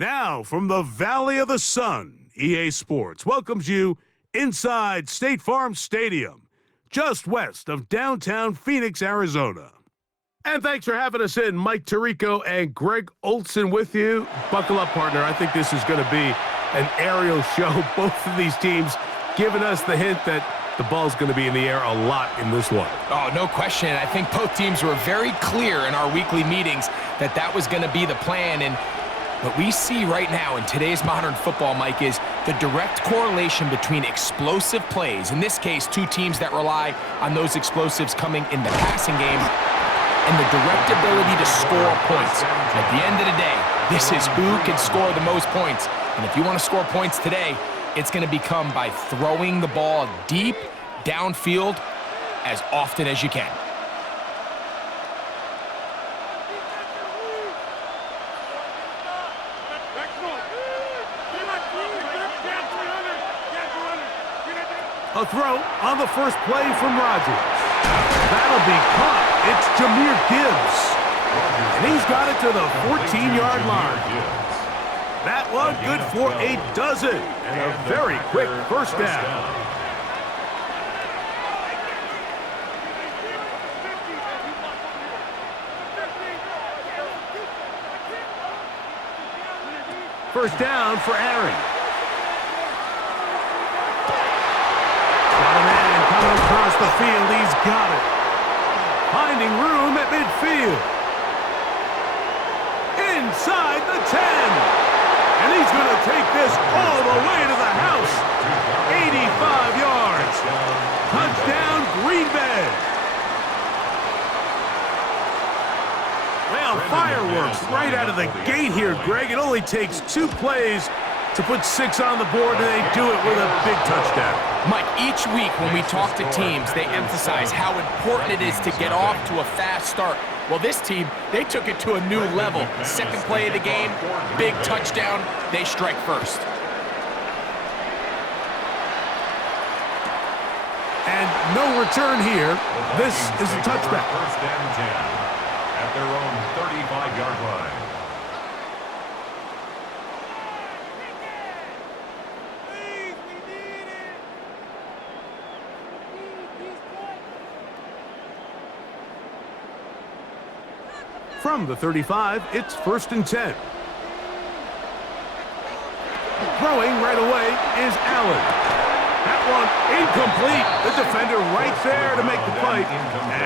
Now, from the Valley of the Sun, EA Sports welcomes you inside State Farm Stadium, just west of downtown Phoenix, Arizona. And thanks for having us in. Mike Tirico and Greg Olson with you. Buckle up, partner. I think this is going to be an aerial show. Both of these teams giving us the hint that the ball's going to be in the air a lot in this one. Oh, no question. I think both teams were very clear in our weekly meetings that that was going to be the plan. And what we see right now in today's modern football, Mike, is the direct correlation between explosive plays, in this case, two teams that rely on those explosives coming in the passing game, and the direct ability to score points. At the end of the day, this is who can score the most points. And if you want to score points today, it's going to become by throwing the ball deep downfield as often as you can. A throw on the first play from Rodgers. That'll be caught. It's Jahmyr Gibbs. And he's got it to the 14-yard line. That one good for a dozen. And a very quick first down. First down for Aaron. Coming across the field, he's got it. Finding room at midfield. Inside the 10. And he's going to take this all the way to the house. 85 yards. Touchdown, Green Bay. Well, fireworks right out of the gate here, Greg. It only takes 2 plays to put 6 on the board, and they do it with a big touchdown. Mike, each week when we talk to teams, they emphasize how important it is to get off to a fast start. Well, this team, they took it to a new level. Second play of the game, big touchdown, they strike first. And no return here. This is a touchback. First and 10 at their own 35-yard line. From the 35, it's first and 10. Throwing right away is Allen. That one incomplete. The defender right there to make the play.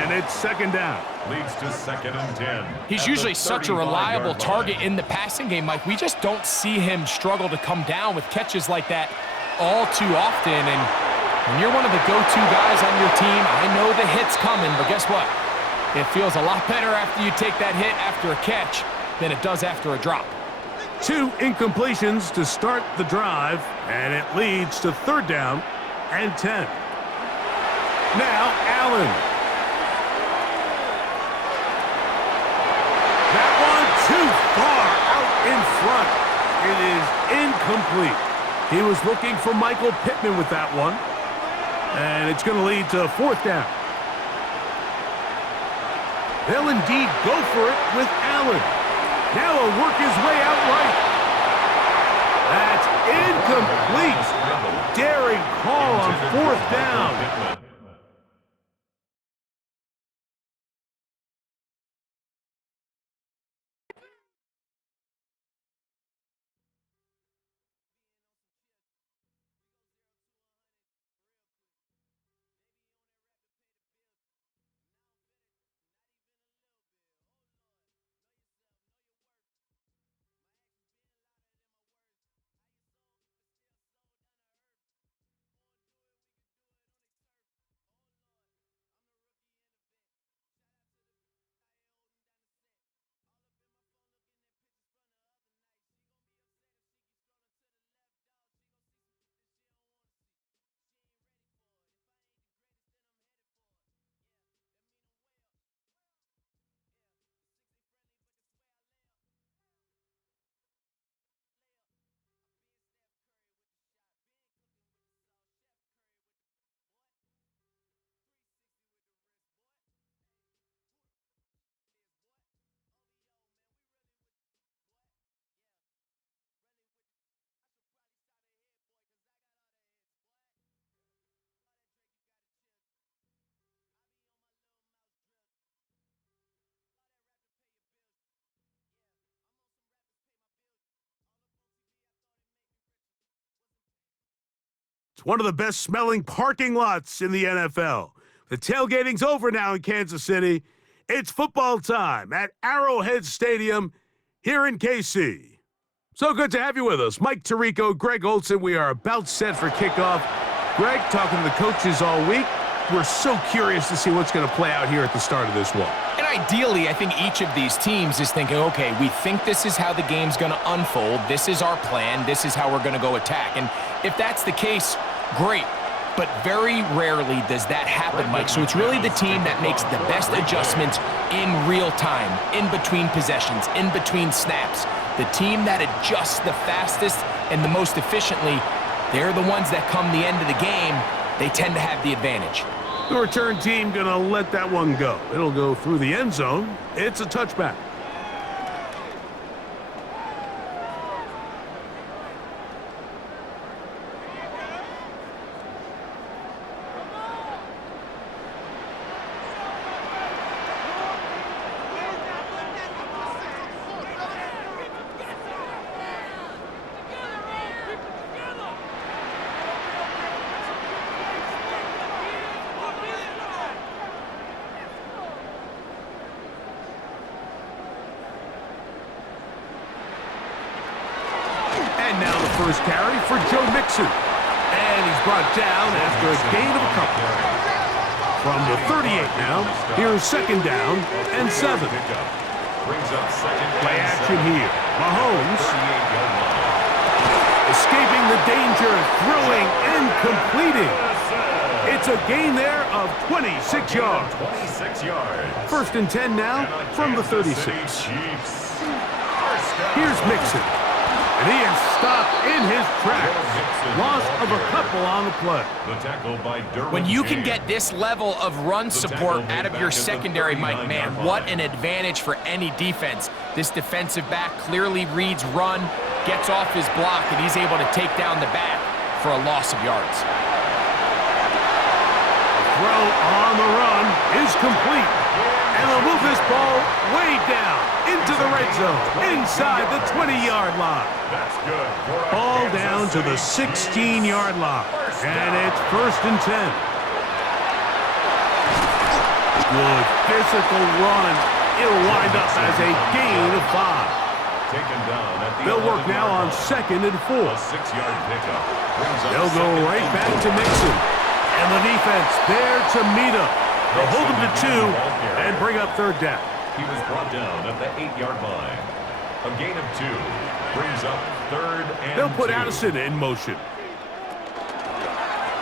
And it's second down. Leads to second and 10. He's usually such a reliable target in the passing game, Mike. We just don't see him struggle to come down with catches like that all too often. And when you're one of the go-to guys on your team, I know the hit's coming, but guess what? It feels a lot better after you take that hit after a catch than it does after a drop. 2 incompletions to start the drive, and it leads to third down and 10. Now, Allen. That one too far out in front. It is incomplete. He was looking for Michael Pittman with that one, and it's going to lead to fourth down. They'll indeed go for it with Allen. Now he'll work his way out right. That's incomplete. Daring call on fourth down. It's one of the best smelling parking lots in the NFL. The tailgating's over now in Kansas City. It's football time at Arrowhead Stadium here in KC. So good to have you with us. Mike Tirico, Greg Olson. We are about set for kickoff. Greg, talking to the coaches all week. We're so curious to see what's going to play out here at the start of this one. And ideally, I think each of these teams is thinking, okay, we think this is how the game's going to unfold. This is our plan. This is how we're going to go attack. And if that's the case, great. But very rarely does that happen, Mike. So it's really the team that makes the best adjustments in real time, in between possessions, in between snaps. The team that adjusts the fastest and the most efficiently, they're the ones that come the end of the game, they tend to have the advantage. The return team going to let that one go. It'll go through the end zone. It's a touchback. And now the first carry for Joe Mixon. And he's brought down after a gain of a couple. From the 38 now, here's second down and 7. Play action here. Mahomes escaping the danger, throwing and completing. It's a gain there of 26 yards. 26 yards. First and 10 now from the 36. Here's Mixon. And he is stopped in his tracks. Loss of a couple on the play. When you can get this level of run support out of your secondary, Mike, man, what an advantage for any defense. This defensive back clearly reads run, gets off his block, and he's able to take down the back for a loss of yards. The throw on the run is complete. And they'll move this ball way down into the red zone, inside the 20-yard line. That's good. Ball down to the 16-yard line, and it's first and 10. Good physical run. It'll wind up as a gain of 5. Taken down at the They'll work now on second and 4. A 6-yard pickup. They'll go right back to Mixon. And the defense there to meet him. They'll hold him to 2 and bring up third down. He was brought down at the 8-yard line. A gain of 2 brings up third and They'll put 2. Addison in motion.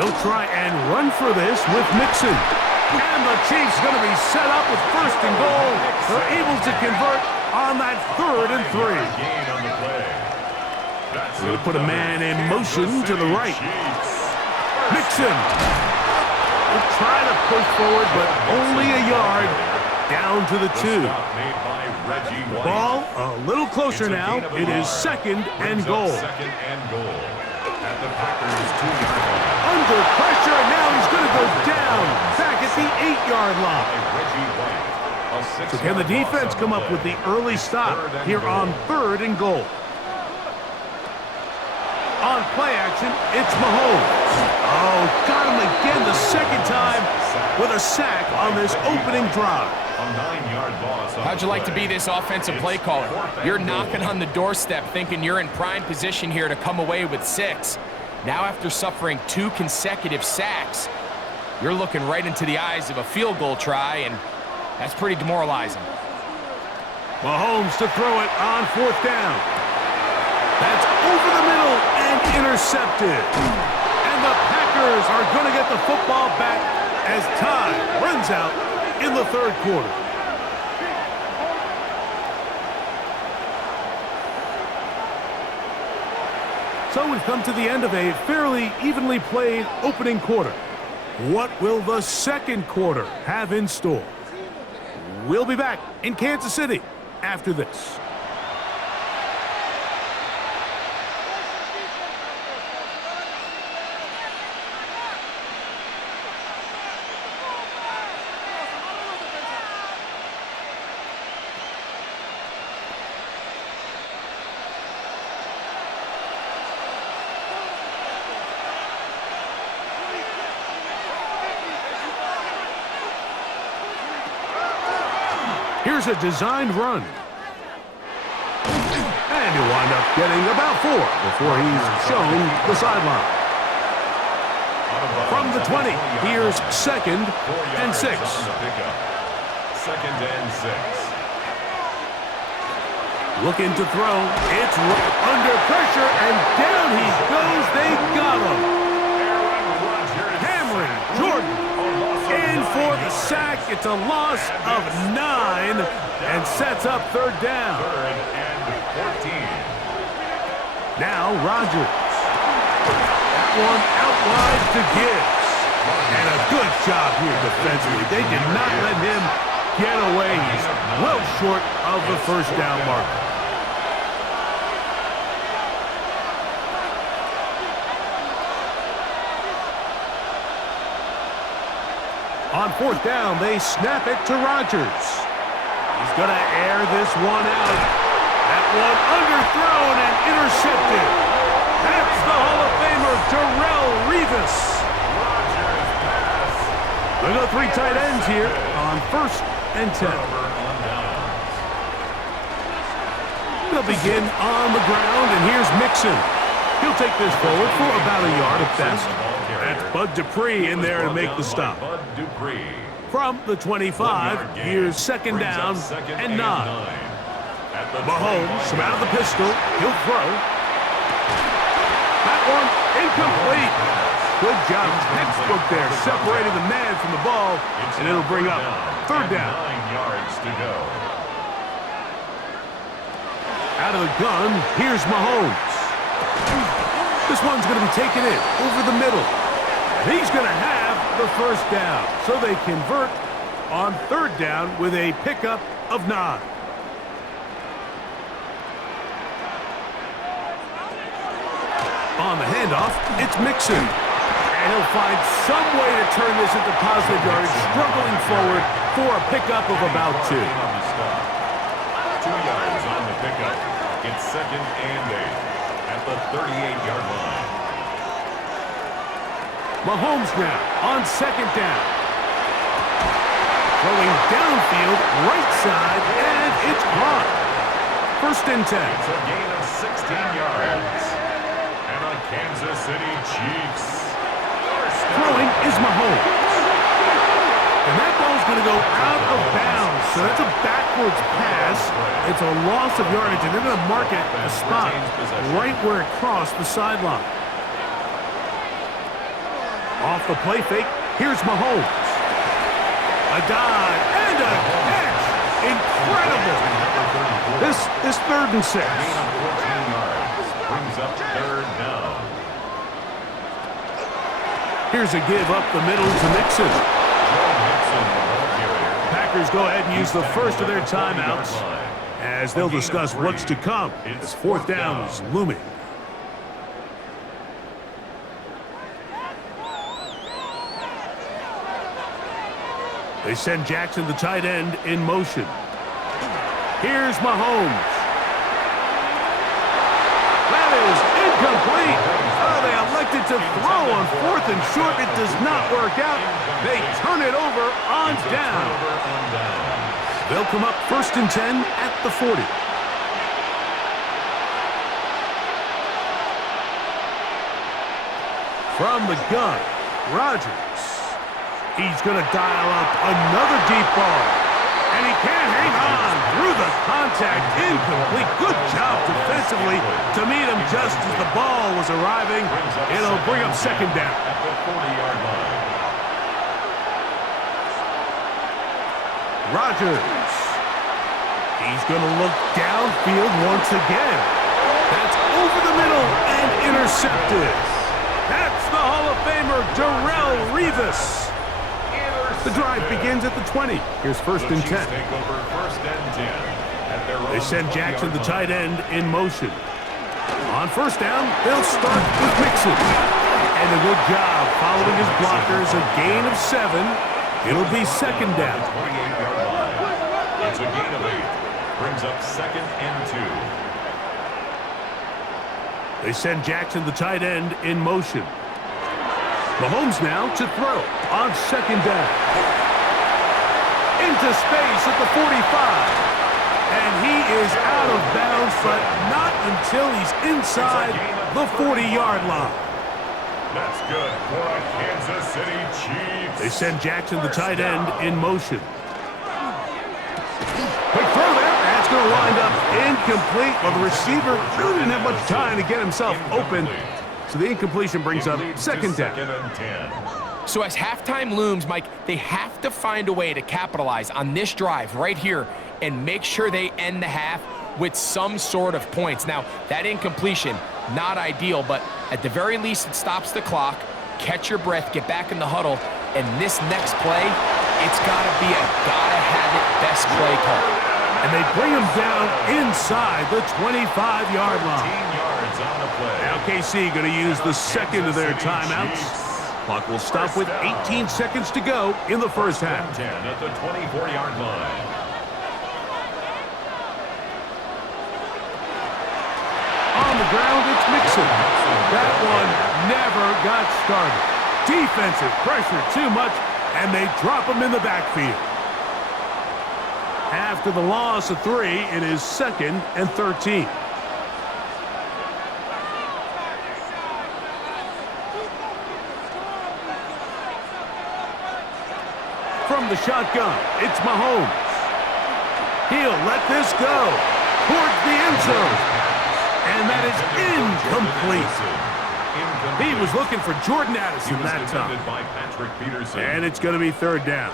They'll try and run for this with Mixon. And the Chiefs going to be set up with first and goal. They're able to convert on that third and 3. Gain on the play. They're going to put a man in motion to the right. Mixon. They'll try to push forward, but only a yard. Down to the 2. Ball a little closer now. It is second and goal. Second and goal. At the Packers' 2-yard line. Under pressure, and now he's going to go down. Back at the 8-yard line. So can the defense come up with the early stop here on third and goal? On play action, it's Mahomes. Oh, got him again the second time with a sack on this opening drive. How'd you like to be this offensive play caller? You're knocking on the doorstep thinking you're in prime position here to come away with 6. Now after suffering 2 consecutive sacks, you're looking right into the eyes of a field goal try, and that's pretty demoralizing. Mahomes to throw it on fourth down. That's over the middle and intercepted. And the Packers are going to get the football back as time runs out in the third quarter. So we've come to the end of a fairly evenly played opening quarter. What will the second quarter have in store? We'll be back in Kansas City after this. Here's a designed run. And he'll wind up getting about 4 before he's shown the sideline. From the 20, here's 2nd and 6. Second and 6. Looking to throw. It's under pressure, and down he goes. They got him. Cameron Jordan in for the sack. It's a loss of 9 and sets up 3rd down. 3rd and 14. Now Rodgers. That one out wide to Gibbs. And a good job here defensively. They did not let him get away. He's well short of the 1st down marker. On 4th down, they snap it to Rodgers. He's going to air this one out. That one underthrown and intercepted. That's the Hall of Famer, Darrelle Revis. They go 3 tight ends here on 1st and 10. They'll begin on the ground, and here's Mixon. He'll take this forward for about a yard at best. That's Bud Dupree in there to make the stop. From the 25, here's 2nd down and 9. Mahomes from out of the pistol. He'll throw. That one incomplete. Good job, textbook there, separating the man from the ball, and it'll bring up 3rd down. 9 yards to go. Out of the gun, here's Mahomes. This one's going to be taken in over the middle. And he's going to have the 1st down. So they convert on 3rd down with a pickup of 9. On the handoff, it's Mixon. And he'll find some way to turn this into positive yardage, struggling forward for a pickup of about 2. 2 yards on the pickup. It's 2nd and 8 at the 38-yard line. Mahomes now on 2nd down. Throwing downfield, right side, and it's caught. 1st and 10. It's a gain of 16 yards. And the Kansas City Chiefs. Throwing is Mahomes. And that ball's going to go out of bounds. So that's a backwards pass. It's a loss of yardage, and they're going to mark it a spot right where it crossed the sideline. Off the play fake, here's Mahomes. A dive and a catch. Incredible. This is 3rd and 6. Brings up 3rd down. Here's a give up the middle to Mixon. Packers go ahead and use the first of their timeouts as they'll discuss what's to come as 4th down is looming. They send Jackson, the tight end, in motion. Here's Mahomes. That is incomplete. Oh, they elected to throw on 4th and short. It does not work out. They turn it over on down. They'll come up 1st and 10 at the 40. From the gun, Rodgers. He's going to dial up another deep ball. And he can't hang on through the contact. Incomplete. Good job defensively to meet him just as the ball was arriving. It'll bring up 2nd down. At the 40-yard line. Rodgers. He's going to look downfield once again. That's over the middle and intercepted. That's the Hall of Famer, Darrelle Revis. The drive begins at the 20. Here's 1st and 10. Take over 1st and 10 at their They send Jackson, the tight end, in motion. On 1st down, they'll start with Mixon. And a good job following his blockers, a gain of 7. It'll be 2nd down. 28-yard line. It's a gain of 8. Brings up 2nd and 2. They send Jackson, the tight end, in motion. Mahomes now to throw on 2nd down. into space at the 45. And he is out of bounds, but not until he's inside the 40-yard line. That's good for a Kansas City Chiefs. They send Jackson, the tight end, in motion. Quick throw there. That's going to wind up incomplete. Well, the receiver really didn't have much time to get himself open. So the incompletion brings up second down. So as halftime looms, Mike, they have to find a way to capitalize on this drive right here and make sure they end the half with some sort of points. Now, that incompletion, not ideal, but at the very least, it stops the clock. Catch your breath, get back in the huddle, and this next play, it's got to be a gotta-have-it best play call. And they bring him down inside the 25-yard line. Now KC going to use the second of their timeouts. Clock will stop with 18 seconds to go in the first half. 10 at the 24-yard line. On the ground, it's Mixon. That one never got started. Defensive pressure too much, and they drop him in the backfield. After the loss of 3, it is 2nd and 13. From the shotgun, it's Mahomes. He'll let this go towards the end zone. And that is incomplete. He was looking for Jordan Addison that time. And it's going to be third down.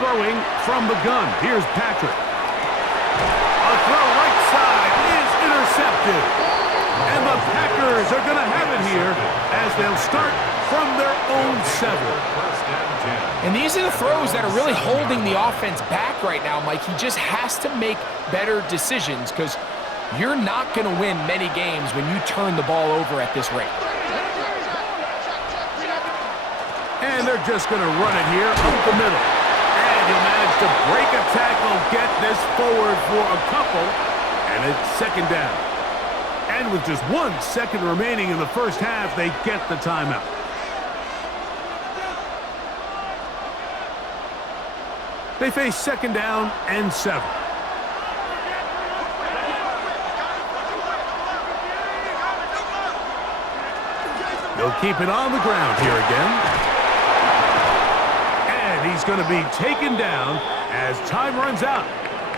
Throwing from the gun. Here's Patrick. A throw right side is intercepted. And the Packers are going to have it here as they'll start from their own 7. And these are the throws that are really holding the offense back right now, Mike. He just has to make better decisions because you're not going to win many games when you turn the ball over at this rate. And they're just going to run it here up the middle. And he'll manage to break a tackle, get this forward for a couple, and it's second down. And with just 1 second remaining in the first half, they get the timeout. They face second down and 7. They'll keep it on the ground here again. And he's going to be taken down as time runs out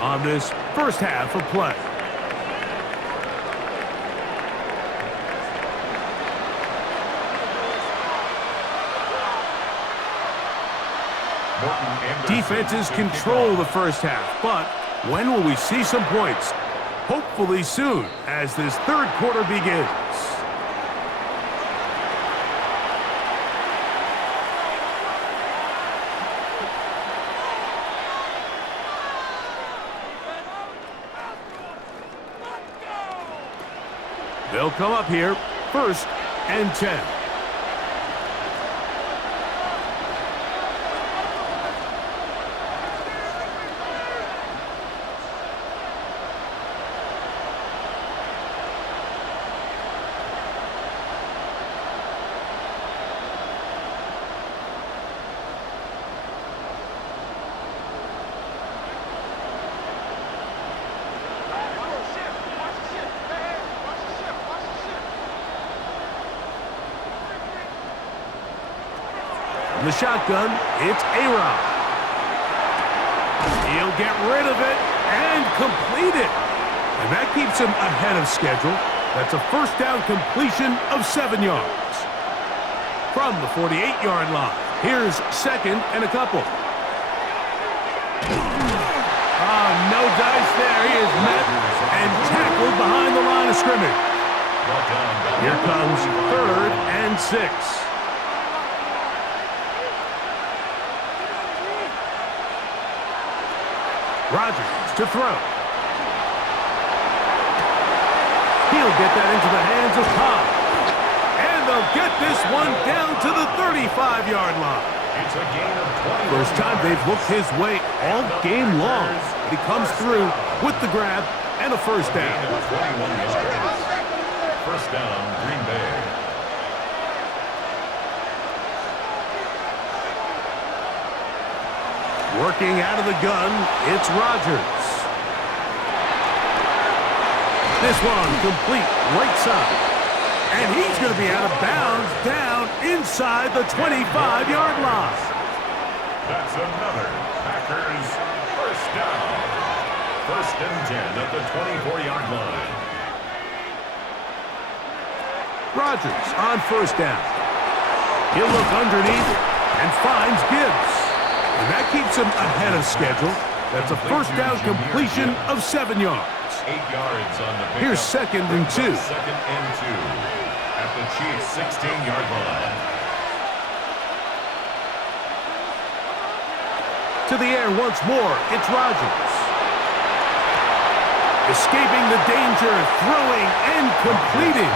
on this first half of play. Defenses control the first half, but when will we see some points? Hopefully soon, as this third quarter begins. They'll come up here, 1st and 10. The shotgun, it's A-Rod. He'll get rid of it and complete it. And that keeps him ahead of schedule. That's a first down completion of 7 yards. From the 48-yard line, here's second and a couple. No dice there. He is met and tackled behind the line of scrimmage. Here comes 3rd and 6. Rodgers to throw. He'll get that into the hands of Cobb. And they'll get this one down to the 35-yard line. It's a gain of 20. First time they've looked his way all game long. He comes through with the grab and a first down. First down, Green Bay. Working out of the gun, it's Rodgers. This one complete right side. And he's going to be out of bounds down inside the 25-yard line. That's another Packers first down. 1st and 10 at the 24-yard line. Rodgers on 1st down. He'll look underneath and finds Gibbs. And that keeps him ahead of schedule. That's a 1st down completion of 7 yards. 8 yards on the pickup. Here's 2nd and 2. 2nd and 2 at the Chiefs' 16-yard line. To the air once more, it's Rodgers. Escaping the danger, throwing and completing.